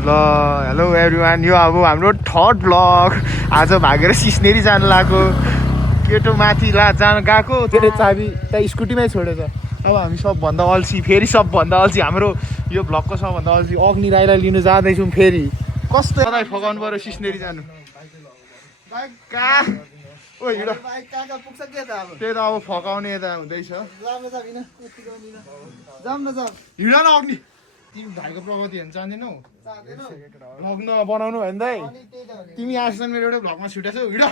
ल hello everyone, यो अब हाम्रो थर्ड ब्लग। आज भागेर सिस्नेरी जानु लाग्यो। केटो माथि जान गएको, त्यसले चाबी त्यहाँ स्कुटीमै छोडेछ। अब हामी सबभन्दा अल्छी, फेरि सबभन्दा अल्छी, हाम्रो यो ब्लगको सबभन्दा अल्छी अग्नि राईलाई लिनु जाँदैछौँ। फेरि कस्तो कतै फकाउनु पऱ्यो सिस्नेरी जानु। ओ हिँड, त्यही त अब फकाउने यता हुँदैछ। हिँड न अग्नि, तिमी भाइको प्रगति हेर्नु चाहँदैनौ? भ्लग नबनाउनु भन्दै तिमी आजसम्म मेरो एउटा भ्लगमा छुट्याछौ। हिँड,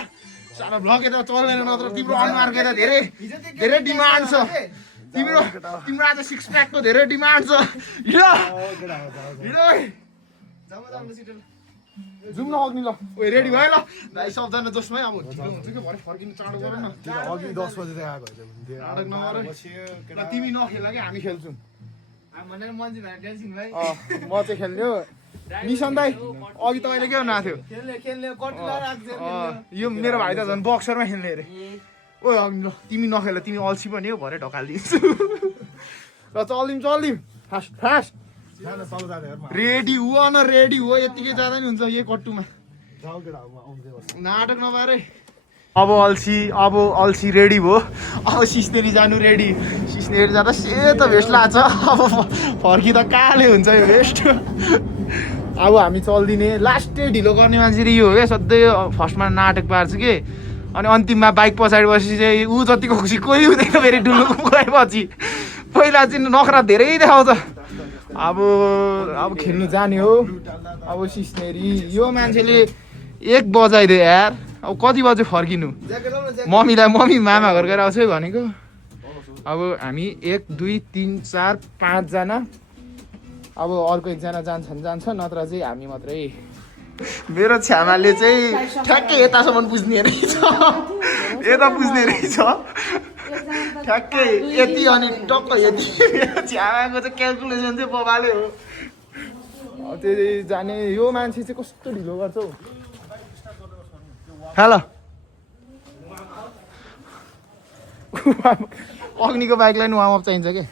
सानो भ्लग यता चल्दैन, नत्र तिम्रो अनुहारको यता धेरै धेरै डिमान्ड छ। तिम्रो आज सिक्स प्याकको धेरै डिमान्ड छ। हिँड जाउँ न अग्नि। ल ओ रेडी भयो ल भाइ, सबजना जसमै अब ढिलो हुन्छ कि भरे फर्किनु चाँडो गर न। अघि 10 बजे चाहिँ आएको नाटक नगर ल, तिमी नखेल कि हामी खेल्छौँ। म चाहिँ खेल्ने हो। निशान दाई अघि तपाईँले के भन्नु आएको थियो? यो मेरो भाइ त झन् बक्सरमा खेल्ने अरे। ओ अघि ल तिमी नखेल, तिमी अल्छी पनि हो, भरे ढकालिदिन्छु। ल चलिम फास्ट फास्ट रेडी हुओ न, रेडी हो, यतिकै जाँदा नि हुन्छ यही कट्टुमा। नाटक नपारे अब अल्छी रेडी भयो। अब सिस्नेरी जानु रेडी। सिस्नेरी जाँदा सेतो भेस्ट लाग्छ, अब फर्किँदा काले हुन्छ यो भेस्ट। अब हामी चल्दिने, लास्टै ढिलो गर्ने मान्छे यो हो क्या, सधैँ फर्स्टमा नाटक पार्छ कि, अनि अन्तिममा बाइक पछाडि बसेपछि चाहिँ ऊ जतिको खुसी कोही हुँदैन। फेरि डुल्नु गएपछि पहिला चाहिँ नखरा धेरै देखाउँछ। अब खेल्नु जाने हो। अब सिस्नेरी यो मान्छेले 1 बजाइदियो यार। अब कति बजे फर्किनु? मम्मी मामा घर गएर आउँछ भनेको। अब हामी 1 2 3 4 5 जना। अब अर्को एकजना जान्छ, नत्र चाहिँ हामी मात्रै। मेरो छ्यामाले चाहिँ ठ्याक्कै यतासम्म बुझ्ने रहेछ, यता बुझ्ने रहेछ ठ्याक्कै यति, अनि टक्क यति। मेरो छ्यामाको चाहिँ क्यालकुलेसन चाहिँ बबाले हो। त्यही जाने। यो मान्छे चाहिँ कस्तो ढिलो गर्छ हौ। हेलो अग्निको बाइकलाई नि वार्मअप चाहिन्छ के?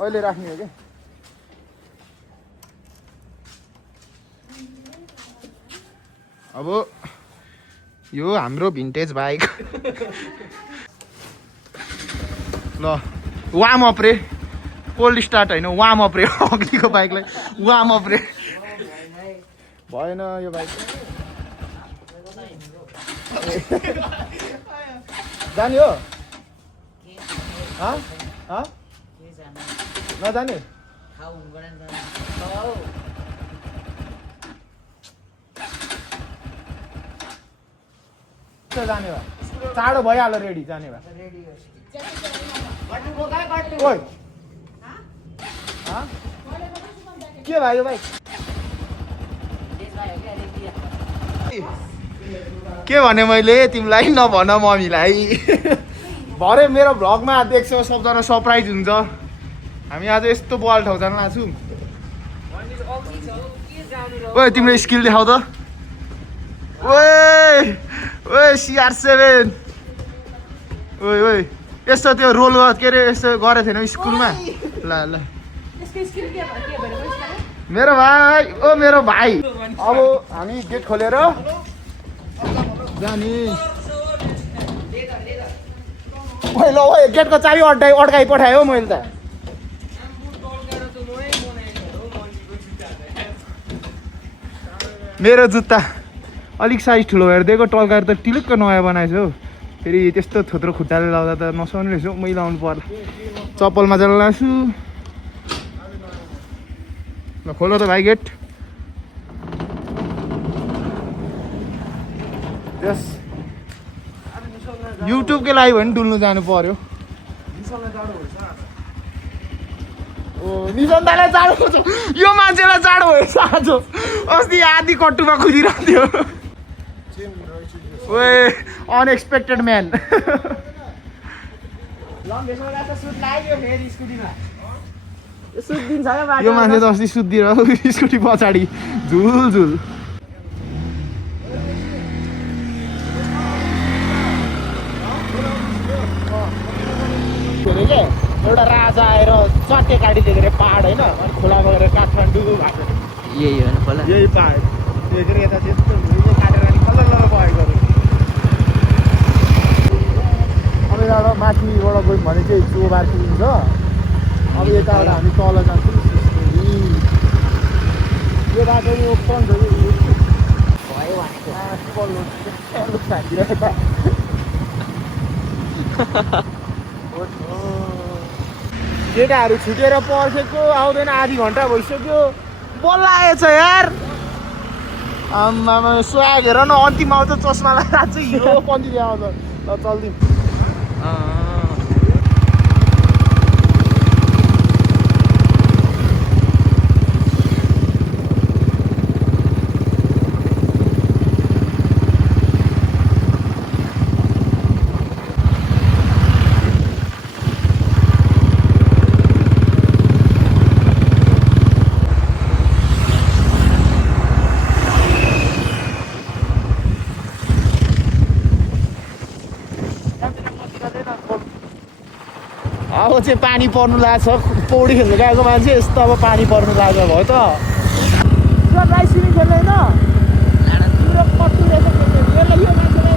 अहिले राख्ने हो क्या? अब यो हाम्रो भिन्टेज बाइक। ल वार्म अप रे, कोल्ड स्टार्ट होइन, वार्म अप रे। अग्निको बाइकलाई वार्म अप रे। भएन यो बाइक जाने हो? नजाने जाने भए चाँडो भइहाल्यो। रेडी जाने भए के भयो भाइ? के भने मैले तिमीलाई? नभन मम्मीलाई। भरे मेरो भ्लगमा देख्छौ, सबजना सरप्राइज हुन्छ। हामी आज यस्तो बल ठाउँ जान लाग्छौँ। ओ तिम्रो स्किल देखाउ त। ओए CR7। ओए यस्तो त्यो रोल के अरे यस्तो गरेको थिएन स्कुलमा? ल मेरो भाइ, ओ मेरो भाइ। अब हामी गेट खोलेर जाने। ल गेटको चाबी अड्काइ पठायो हौ मैले त। मेरो जुत्ता अलिक साइज ठुलो भएर दिएको, टल्काएर त टिलुक्क नयाँ बनाएछ हौ। फेरि त्यस्तो थोत्रो खुट्टाले लाउँदा त नसुहाउने रहेछ हौ, मैले लाउनु पर्ला। चप्पलमा जान लाग्छु। ल खोलो त भाइ गेट। यस युट्युबकै लागि भने डुल्नु जानु पर्यो। ओ निशान दाइलाई जाडो छ, यो मान्छेलाई जाडो भएछ आज। अस्ति आधी कट्टुमा कुदिरहन्थ्यो। ओए अनएक्सपेक्टेड म्यान। यो मान्छे त अस्ति सुत्दिएर स्कुटी पछाडि झुल क्या एउटा राजा आएर चट्टे काटिदिएको अरे पाहाड होइन अनि खोलामा गएर काठमाडौँ भएको यही हो नि खोला यही पाहाड त्यो के अरे यता त्यस्तो काटेर अनि कल्ल भएको अरे अब यताबाट माथिबाट गयौँ भने चाहिँ चोबार पुगिन्छ अब यताबाट हामी तल जान्छौँ यो बाटो यो ओपन छ भयो केटाहरू छुटेर पर्खेको आउँदैन आधी घन्टा भइसक्यो बल्ल आएछ यार आम्मामा स्वाग हेर न अन्तिम आउँछ चस्मा लगाएर चाहिँ हिरो पन्जी आउँछ ल चल्दिउँ अब चाहिँ पानी पर्नु लाग्छ पौडी खेल्नु गएको मान्छे यस्तो अब पानी पर्नु लाग्छ भयो त राइस स्विमिङ खेल्ने होइन पुरो कट्टु रहेछ यसलाई यो मान्छेलाई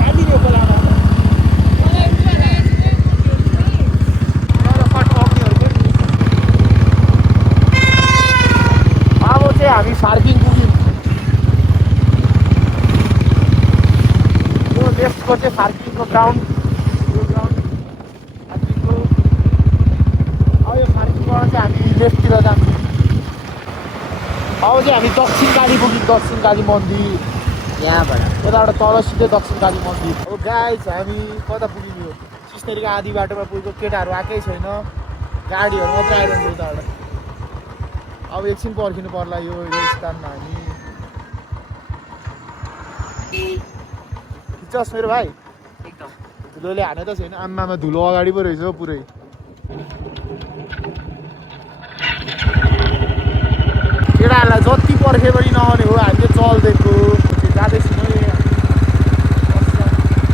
हालिदियो खोलामा अब चाहिँ हामी फार्किङ पुग्यौँ यो लेफ्टको चाहिँ फार्किङको ग्राउन्ड हामी लेफ्टतिर जान्छौँ अब चाहिँ हामी दक्षिण काली पुग्यौँ दक्षिण काली मन्दिर यहाँबाट यताबाट तल सिधै दक्षिण काली मन्दिर अब गाइस हामी कता पुग्यौँ सिस्नेरीको आधी बाटोमा पुगेको केटाहरू आएकै छैन गाडीहरू मात्रै आइरहन्छ उताबाट अब एकछिन पर्खिनु पर्ला यो स्थानमा हामी खिच्चस् मेरो भाइ एकदम धुलोले हाने त छैन आम्मामा धुलो अगाडि पो रहेछ हौ पुरै केटाहरूलाई जति पर्खे पनि नआउने हो हामीले चल्दिएको जाँदैछौँ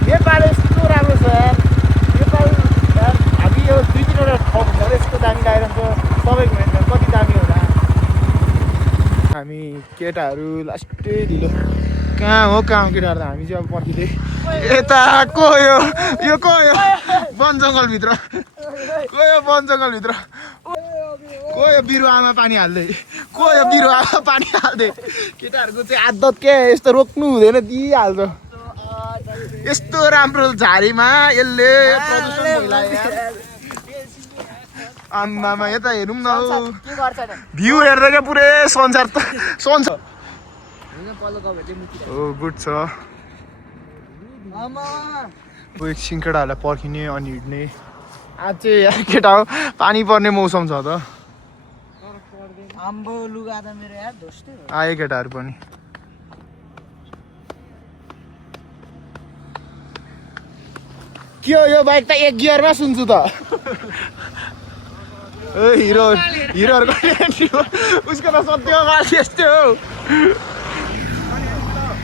नेपाल यस्तो राम्रो छ यार नेपाल हामी यो 2-3वटा ठाउँ हुन्छ यस्तो दामी लगाइरहन्छ सबैको हेर्नु कति दामी होला हामी केटाहरू लास्टै ढिलो कहाँ हो केटाहरू त हामी चाहिँ अब पर्खिँदै यता को यो को यो वन जङ्गलभित्र को यो वन जङ्गलभित्र को यो बिरुवामा पानी हाल्दै को यो बिरुवामा पानी हाल्दै केटाहरूको चाहिँ आदत के यस्तो रोक्नु हुँदैन दिइहाल्छ यस्तो राम्रो झारीमा यसले प्रदूषण फैलायो आम्मामा यता हेरौँ न भ्यू हेर्दा क्या पुरै संसार त संसार ओ गुड छ एकछिन केटाहरूलाई पर्खिने अनि हिँड्ने आज चाहिँ केटा हो पानी पर्ने मौसम छ त आए केटाहरू पनि के हो यो बाइक त एक गियरमा सुन्छु त हिरोहरूको उसको त सत्य मान्छे यस्तै हो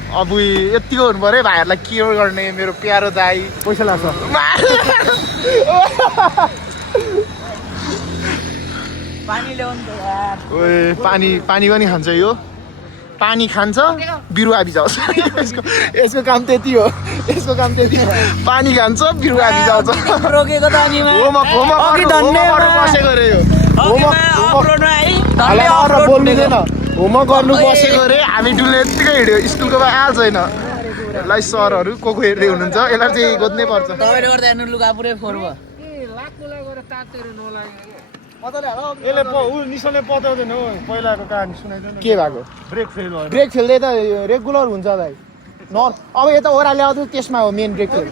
अब यतिको हुनु पऱ्यो भाइहरूलाई के गर्ने मेरो प्यारो दाइ पैसा लाग्छ पानी पनि खान्छ यो पानी खान्छ बिरुवा बिजाउँछ यसको काम त्यति हो पानी खान्छ बिरुवा बिजाउँछ बसेको रे यो होमवर्क गर्नु बसेको रे हामी डुल्ने यत्तिकै हिँड्यो स्कुलको आएको छैन यसलाई सरहरू को हेर्दै हुनुहुन्छ यसलाई चाहिँ गोज्नै पर्छ यसले निशाले पताउँदैन हो पहिलाको कहानी सुनाइदिनु के भएको ब्रेक फेल्दै त रेगुलर हुन्छ दाइ अब यता ओह्राले आउँछ त्यसमा हो मेन ब्रेक फेल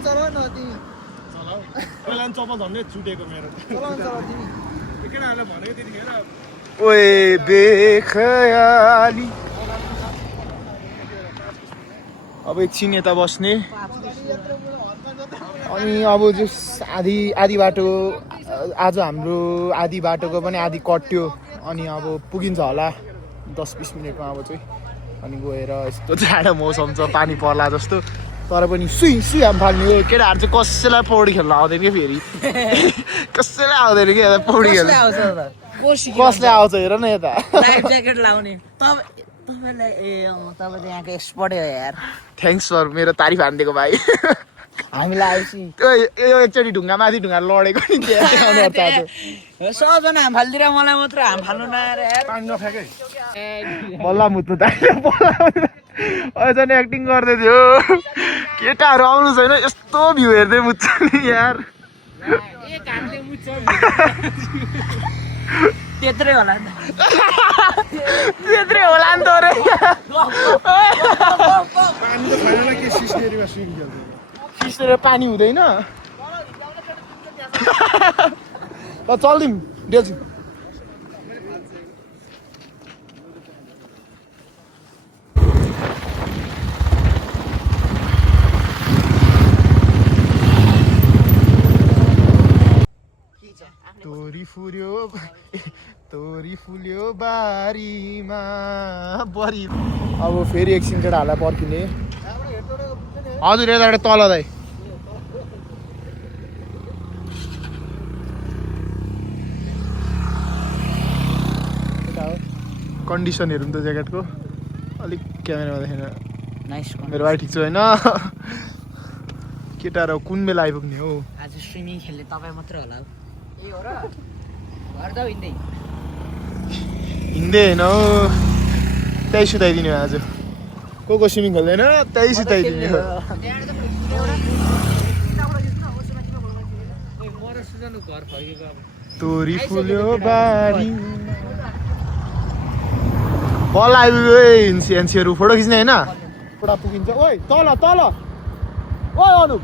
ओए बेखयाली अब एकछिन यता बस्ने अनि अब आधी बाटो आज हाम्रो आधी बाटोको पनि आधी कट्यो अनि अब पुगिन्छ होला 10-20 मिनटमा अब चाहिँ अनि गएर यस्तो जाडो मौसम छ पानी पर्ला जस्तो तर पनि सुई हाम फाल्ने हो केटाहरू चाहिँ कसैलाई पौडी खेल्न आउँदैन कि फेरि कसैलाई आउँदैन कि यता पौडी खेल्न कसले आउँछ हेर न यता लाइफ ज्याकेट लाउने तपाईलाई तपाईँ त यहाँको एक्सपर्ट हो यार थ्याङ्क्स फर मेरो तारिफ हानिदिएको भाइ हामीलाई आएपछि यो एकचोटि ढुङ्गा माथि ढुङ्गा लडेको नि सबजना हाम फालिदिएर मलाई मात्र हाम फाल्नु नआएर यार पानी नफ्याँकै बल्ल मुत्नु अझ एक्टिङ गर्दै थियो केटाहरू आउनु छैन यस्तो भ्यू हेर्दै मुत्छ नि यार त्यत्रै होला नि त्यत्रै होला नि त रे सिस्नेर पानी हुँदैन चल्दिउँ डेल्छु तोरी फुल्यो बारीमा बरी अब फेरि एकछिन केटाहरूलाई पर्खिने हजुर यताबाट तल दाइ कन्डिसन हेरौँ त ज्याकेटको अलिक क्यामेरामा देखेन नाइस मेरो भाइ ठिक छ होइन केटाहरू कुन बेला आइपुग्ने हो आज स्विमिङ खेल्ने तपाईँ मात्र होला ए हो र घर त हिँड्दै हिँड्दै होइन हौ त्यही सुताइदिने हो आज को स्विमिङ खेल्दैन त्यही सुताइदिने हो तोरी फुल्यो बारी बल आइपुग्यो एनसीहरू फोटो खिच्ने होइन फोटो पुगिन्छ ओइ तल तल ओइ अनुप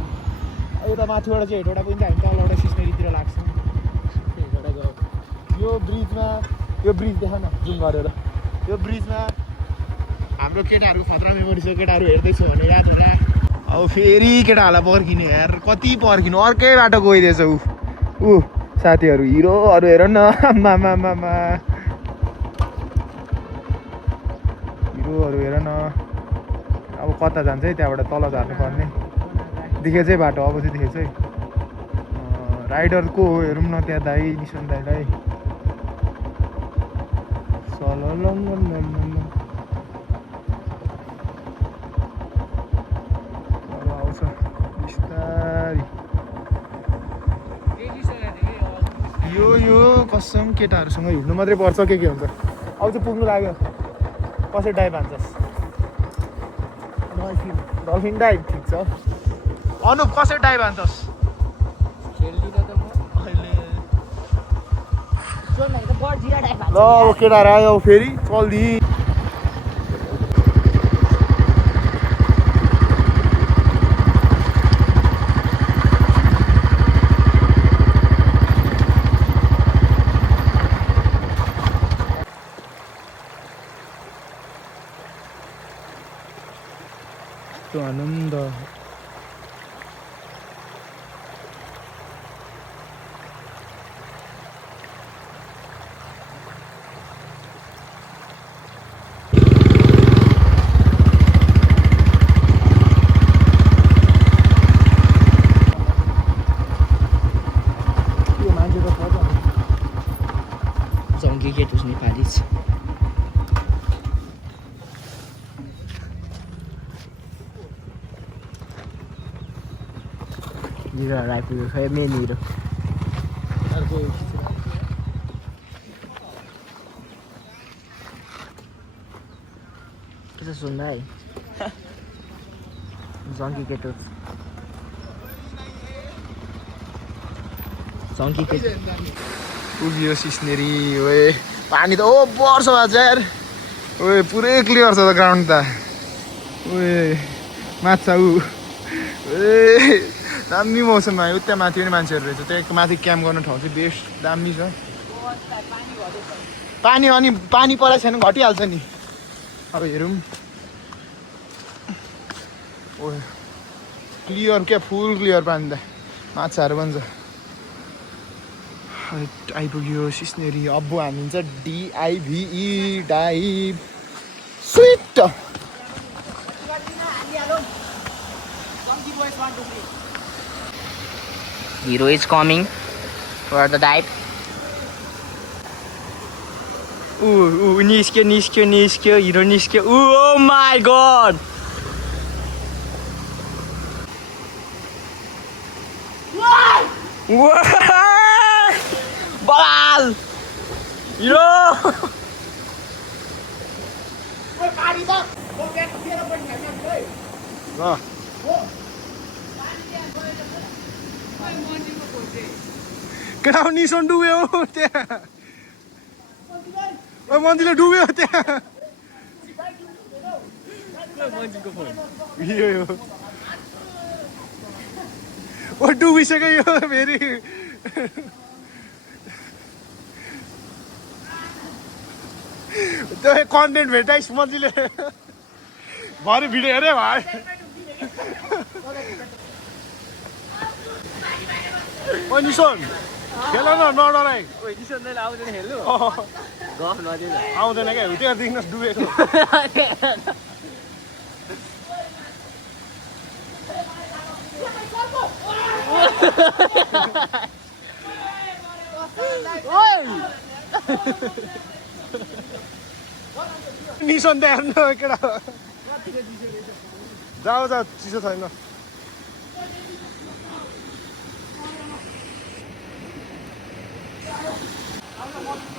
यता माथिबाट चाहिँ हेटवटा पुगिन्छ हामी तलबाट सिस्नेरीतिर लाग्छ यो ब्रिज देख न जुम गरेर यो ब्रिजमा हाम्रो केटाहरूको खतरा मेमोरी छ केटाहरू हेर्दैछ भने याद होला अब फेरि केटाहरूलाई पर्खिने यार कति पर्खिनु अर्कै बाटो गइदिएछ ऊ साथीहरू हिरोहरू हेर न मामा हिरोहरू हेर न अब कता जान्छ है त्यहाँबाट तल झार्नु पर्ने देखेछ है बाटो अब चाहिँ देखेछ है राइडरको हेरौँ न त्यहाँ दाइ निशान दाइलाई आउँछ बिस्तारी यो कसम केटाहरूसँग हिँड्नु मात्रै पर्छ के हुन्छ अब चाहिँ पुग्नु लाग्यो कसरी डाइभ हान्छस् डल्फिन डाइभ ठिक छ अनुप कसरी डाइभ हान्छस् ल अब केटाहरू आयो फेरि चल्दी आनन्द Getus Nepalese. Hero आइपुग्यो खै मेन हिरो के छ सुन्दा है जङ्की केटुस पुग्यो सिस्नेरी ओए पानी त ओ पर्छ बाजा यार ओए पुरै क्लियर छ त ग्राउन्ड त ओए माछा ऊ ए दामी मौसममा उता माथि पनि मान्छेहरू रहेछ त्यो माथि क्याम्प गर्ने ठाउँ चाहिँ बेस्ट दामी छ पानी अनि पानी परेको छैन घटिहाल्छ नि अब हेरौँ ओ क्लियर क्या फुल क्लियर पानी त माछाहरू पनि छ आइपुग्यो सिस्नेरी अब हामी हुन्छ DIVE dive sweet Hero is coming for the dive. निस्क्यो हिरो निस्क्यो oh my god बवाल हिरो केटा निसन डुब्यो त्यहाँ मन्दिरले डुब्यो त्यहाँ यो ओ डुबिसक्यो यो फेरि त्यो कन्टेन्ट भेटाइस मन्दिरले भरे भिडियो हेरे भाइ ओ निसन खेल न नडराइ आउँदैन क्या त्यहाँ देख्नुहोस् डुबेको निसन हेर्नु केटा जाऊ जाऊ चिसो छैन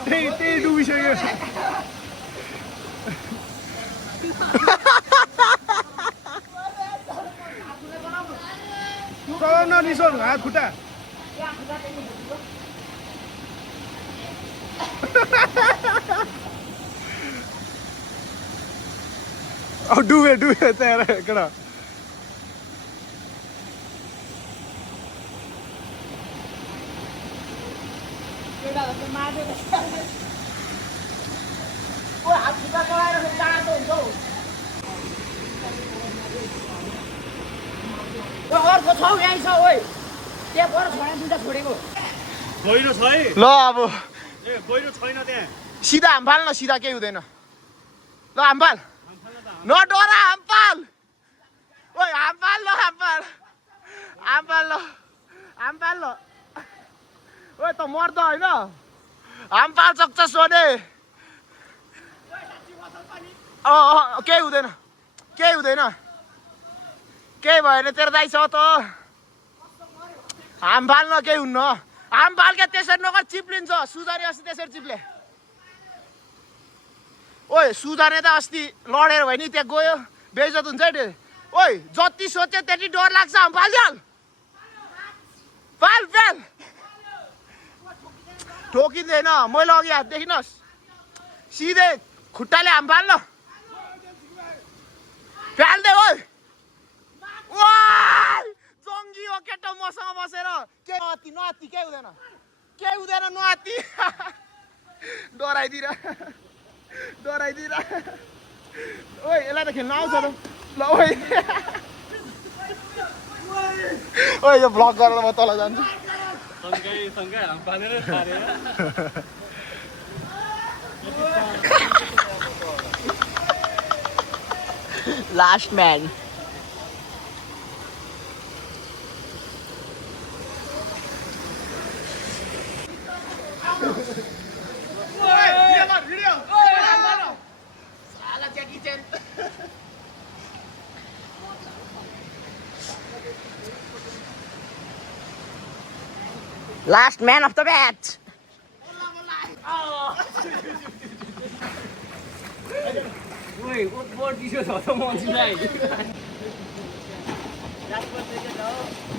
त्यही डुबिसक्यो चल न निसन हात खुट्टा डुबे त्यहाँ केटा ल अब सिधा हामफाल न सिधा केही हुँदैन ल हामफाल नडर हामफाल ओइ हामफाल ल हामफाल ल ओइ त मर्द होइन हामफाल सक्छ सोने केही हुँदैन केही भएन तेरो दाइ छ त हामफाल न केही हुन्न हामफाल के त्यसरी नगर चिप्लिन्छ सुजाने अस्ति त्यसरी चिप्ले ओइ सुजाने त अस्ति लडेर भयो नि त्यहाँ गयो बेइज्जत हुन्छ है ओइ जति सोच्यो त्यति डर लाग्छ हामफाल फाल ठोकिँदैन मैले अघि हात देखिनुहोस् सिधै खुट्टाले हामफाल ल फाल्दे ओइ जङ्गी हो केटा मसँग बसेर के नआत्ती केही हुँदैन नआत्ती डराइदिएर ओइ यसलाई त खेल्न आउँछ त ल ओइ यो भ्लग गरेर म तल जान्छु Last man. Last man of the match. Wait, what more did you know? The ones tonight. That's what they get out.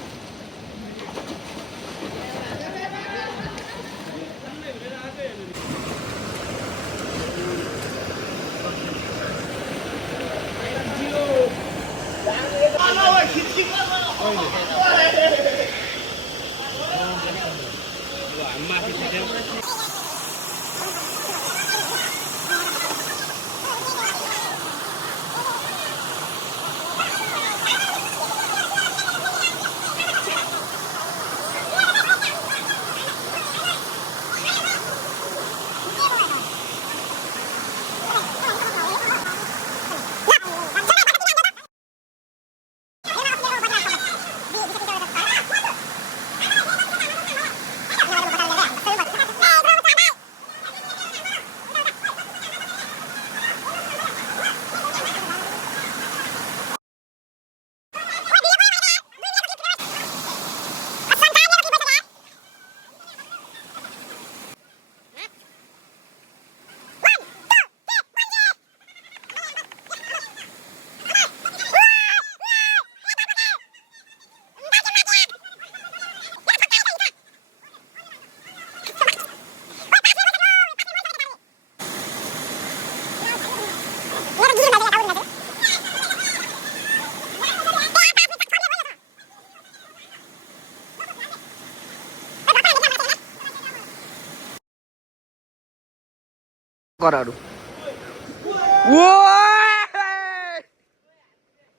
टक्करहरू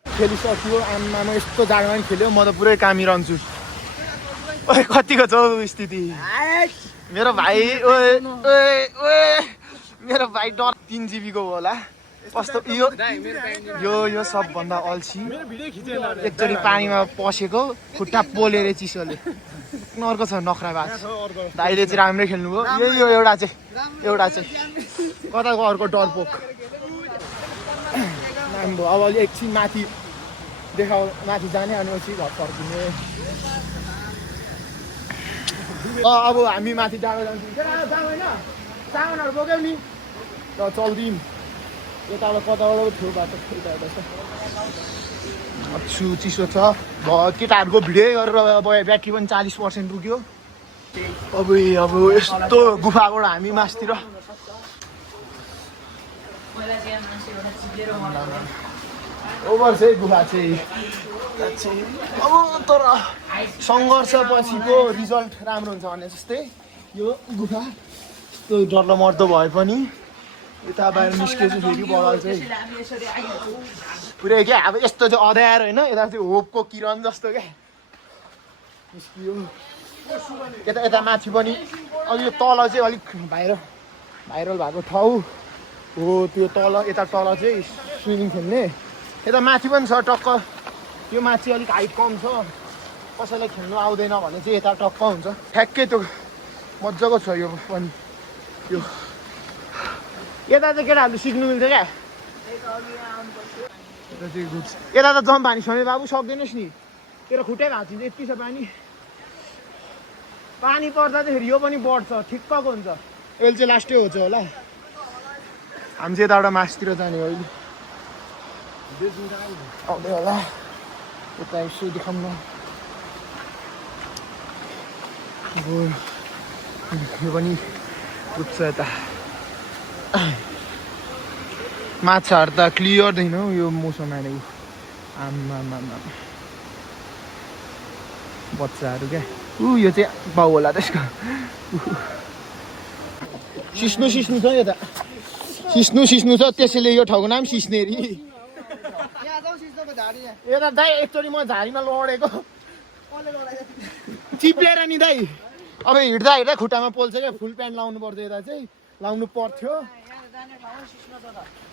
खेलिसक्यो आमामा यस्तो जाडोमा पनि खेल्यो म त पुरै कामिरहन्छु ओए कतिको छ स्थिति मेरो भाइ ओए ओए ओए मेरो भाइ डर 3 GB को होला कस्तो यो सबभन्दा अल्छी एकचोटि पानीमा पसेको खुट्टा पोलेर चिसोले अर्को छ नखरा बाज भाइले चाहिँ राम्रै खेल्नुभयो यो एउटा चाहिँ कताको अर्को डरपोक राम्रो अब अलि एकछिन माथि देखाउ माथि जाने अनि पछि घर फर्किने अब हामी माथि डाँडो जान्छौँ सामानहरू बोक्यौ नि र चल्दिउँ यताबाट कताबाट थियो बाटो यताबाट छ अच्छु चिसो छ केटाहरूको भिडै गरेर अब ब्याट्री पनि 40% रुक्यो अब यस्तो गुफाबाट हामी मासतिर ओभर चाहिँ गुफा चाहिँ अब तर सङ्घर्ष पछिको रिजल्ट राम्रो हुन्छ भने जस्तै यो गुफा यस्तो डरला मर्दो भए पनि यता बाहिर निस्केछु फेरि बगाल चाहिँ पुरै क्या अब यस्तो चाहिँ अँध्यारो होइन यता चाहिँ होपको किरण जस्तो क्या निस्कियो यता माथि पनि अब यो तल चाहिँ अलिक भाइरल भएको ठाउँ हो त्यो तल यता तल चाहिँ स्विमिङ खेल्ने यता माथि पनि छ टक्क यो माथि अलिक हाइट कम छ कसैलाई खेल्नु आउँदैन भने चाहिँ यता टक्क हुन्छ ठ्याक्कै त्यो मजाको छ यो पनि यो यता चाहिँ केटाहरूले सिक्नु मिल्छ क्या यता त जम पानी समय बाबु सक्दैनस् नि तेरो खुट्टै भाँचिन्छ यति छ पानी पर्दा चाहिँ फेरि यो पनि बढ्छ ठिक्कको हुन्छ यसले चाहिँ लास्टै हुन्छ होला हामी चाहिँ यताबाट मासतिर जाने हो अहिले आउँदै होला यता यसो देखाउन अब यो पनि पुग्छ यता माछाहरू त क्लियर छैन हौ यो मौसम आएर आमा बच्चाहरू क्या यो चाहिँ बाउ होला त्यसको सिस्नु छ यता सिस्नु छ त्यसैले यो ठाउँको नाम सिस्नेरी यता दाइ एकचोटि म झारीमा लडेको चिप्लेर नि दाइ अब हिँड्दा खुट्टामा पोल्छ क्या फुल प्यान्ट लाउनु पर्छ यता चाहिँ लाउनु पर्थ्यो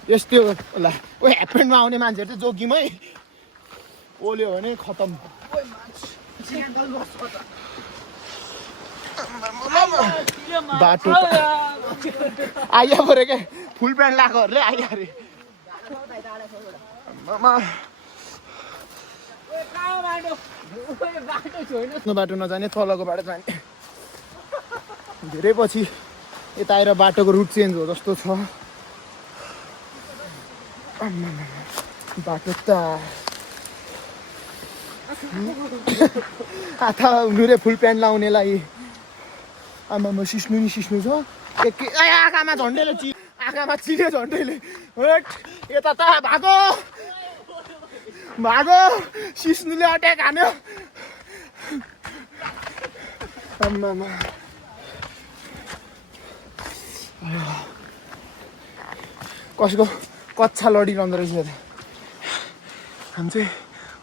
यस्तै होला ओ हाफ प्यान्टमा आउने मान्छेहरू चाहिँ जोगीमै ओल्यो भने खतम बाटो आइया पऱ्यो क्या फुल प्यान्ट लगाएकोहरूले आइया अरे बाटो नजाने तलको बाटो जाने धेरै पछि यता आएर बाटोको रुट चेन्ज हो जस्तो छ बाटो त आथा हुनुरे फुल प्यान्ट लाउनेलाई आमामा सिस्नु छ आँखामा झन्डैले आँखामा चिने झन्डैले यता त भागो सिस्नुले अट्याक हान्यो आमामा कसको कच्छा लडिरहँदो रहेछ हामी चाहिँ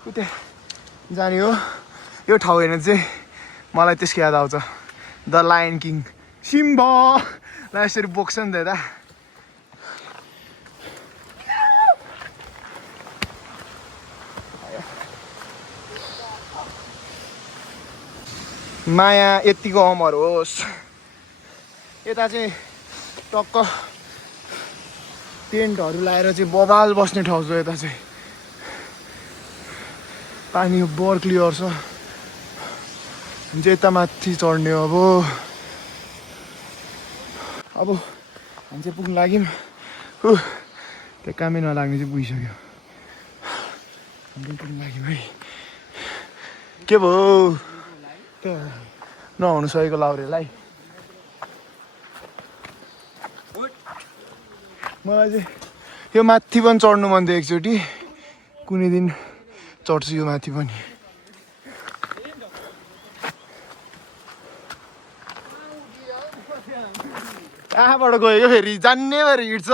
उता जाने हो यो ठाउँ हेर्न चाहिँ मलाई त्यसको याद आउँछ द लायन किङ सिम्बालाई यसरी बोक्छ नि त यता माया यतिको अमर होस् यता चाहिँ टक्क टेन्टहरू लाएर चाहिँ बबाल बस्ने ठाउँ छ यता चाहिँ पानी बर क्लियर छ हामी चाहिँ यता माथि चढ्ने हो अब हामी चाहिँ पुग्नु लाग्यौँ त्यो कामै नलाग्ने चाहिँ पुगिसक्यो हामी पुग्नु लाग्यौँ है के भयो नहुनु सकेको लाउरेलाई मलाई चाहिँ यो माथि पनि चढ्नु मन थियो एकचोटि कुनै दिन चढ्छु यो माथि पनि कहाँबाट गयो फेरि जान्ने भएर हिँड्छ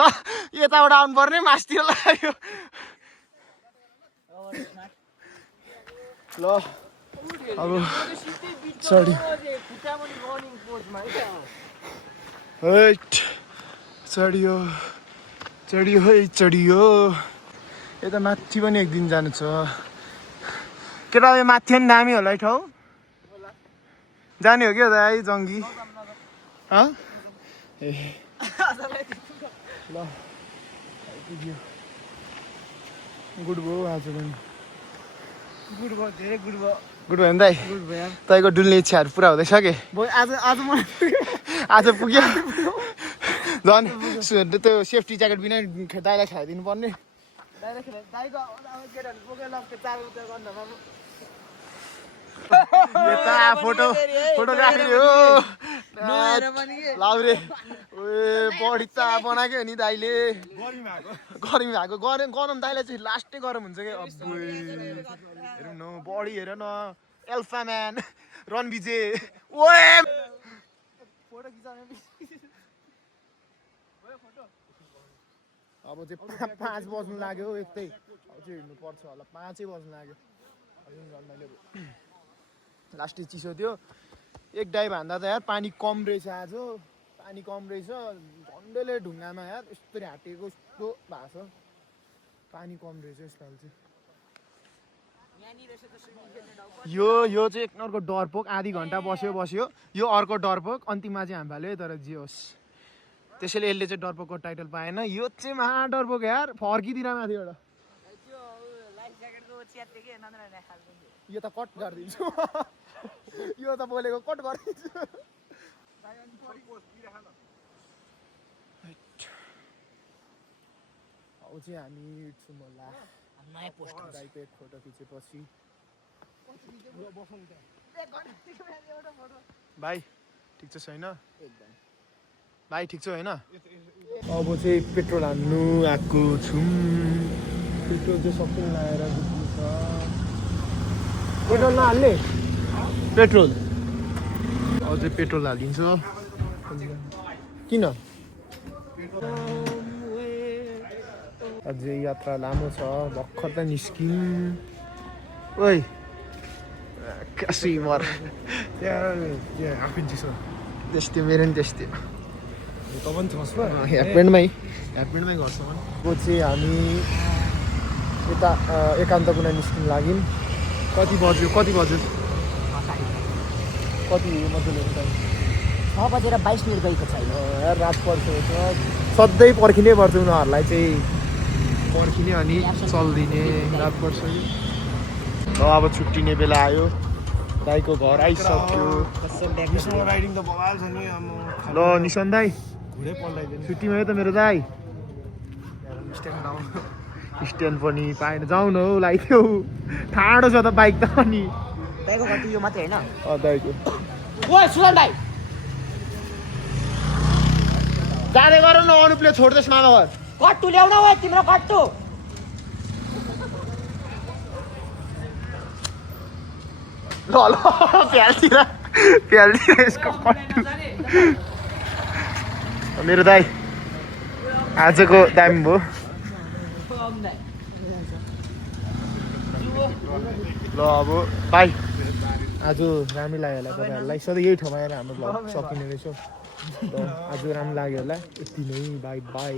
यताबाट आउनुपर्ने मासतिर लाग्यो ल अब चढ्यो चढियो चढियो है चढियो यता माथि पनि एक दिन जानु छ केटा माथि पनि दामी होला है ठाउँ जाने हो क्या दाइ जङ्गी ए ल गुड भयो आज पनि गुड भयो धेरै गुड भयो गुड भयो नि दाइ तपाईँको डुल्ने इच्छाहरू पुरा हुँदैछ के आज पुग्यो झन् त्यो सेफ्टी ज्याकेट बिना दाइलाई खाइदिनु पर्ने फोटोग्राफी हो लाउरे बढी त बनाएको नि दाइले गर्मी भएको गरम दाइलाई चाहिँ लास्टै गरम हुन्छ क्या अब हेरौँ न बढी हेर न एल्फा म्यान रन विजे ओए अब चाहिँ 5 बज्नु लाग्यो यतै अब चाहिँ हिँड्नु पर्छ होला 5 बज्नु लाग्यो लास्टै चिसो थियो एक डाइभ हान्दा त यार पानी कम रहेछ आज पानी कम रहेछ झन्डैले ढुङ्गामा यार यस्तो हाटेको यस्तो भएको छ पानी कम रहेछ यसपालि चाहिँ यो चाहिँ एक नर्को डरपोक आधी घन्टा बस्यो यो अर्को डरपोक अन्तिममा चाहिँ हामी हाल्यो तर जे होस् त्यसैले यसले चाहिँ डरपोकको टाइटल पाएन यो चाहिँ महा डरपोक यार फर्किदिन माथि एउटा यो त कट गरिदिन्छु यो त बोलेको कट गरिदिन्छु अब चाहिँ हामी हिँड्छौँ होला दाइको एक फोटो खिचेपछि भाइ ठिक छ छैन भाइ ठिक छ होइन अब चाहिँ पेट्रोल हान्नु आएको छौँ पेट्रोल चाहिँ सबै लगाएर गुड्नु छ पेट्रोल नहाल्ने पेट्रोल अझै पेट्रोल हालिदिन्छ किन अझै यात्रा लामो छ भर्खर त निस्क्यौँ ओइ कसै मर त्यस्तै मेरो नि त्यस्तै ह्यापमेन्टमै घरसम्म अब चाहिँ हामी यता एकान्त कुना निस्किनु लाग्यौँ कति बज्यो कति मजाले 6:22 गएको छैन यार रात पर्छ सधैँ पर्खिनै पर्छ उनीहरूलाई चाहिँ पर्खिने अनि चल्दिने रात पर्छ र अब छुट्टिने बेला आयो दाइको घर आइसक्यो ल निसन दाई छुट्टीमा हो त मेरो दाई स्ट्यान्ड पनि पाएन जाउँ न हौ लाग्यो ठाडो छ त बाइक त अनि दाइको घर यो मात्रै हैन दाइको ओइ सुन दाइ जाँदै गर न अनुपले छोड्दैछ मामा घर कट्टु ल्याउन ओइ तिम्रो कट्टु ल प्यालतिर यसको कट्टु मेरो दाइ आजको दामी भयो ल अब बाई आज राम्रो लाग्यो होला तपाईँहरूलाई सधैँ यही ठाउँमा आएर हाम्रो भ्लग सकिने रहेछ आज राम्रो लाग्यो होला यति नै बाई बाई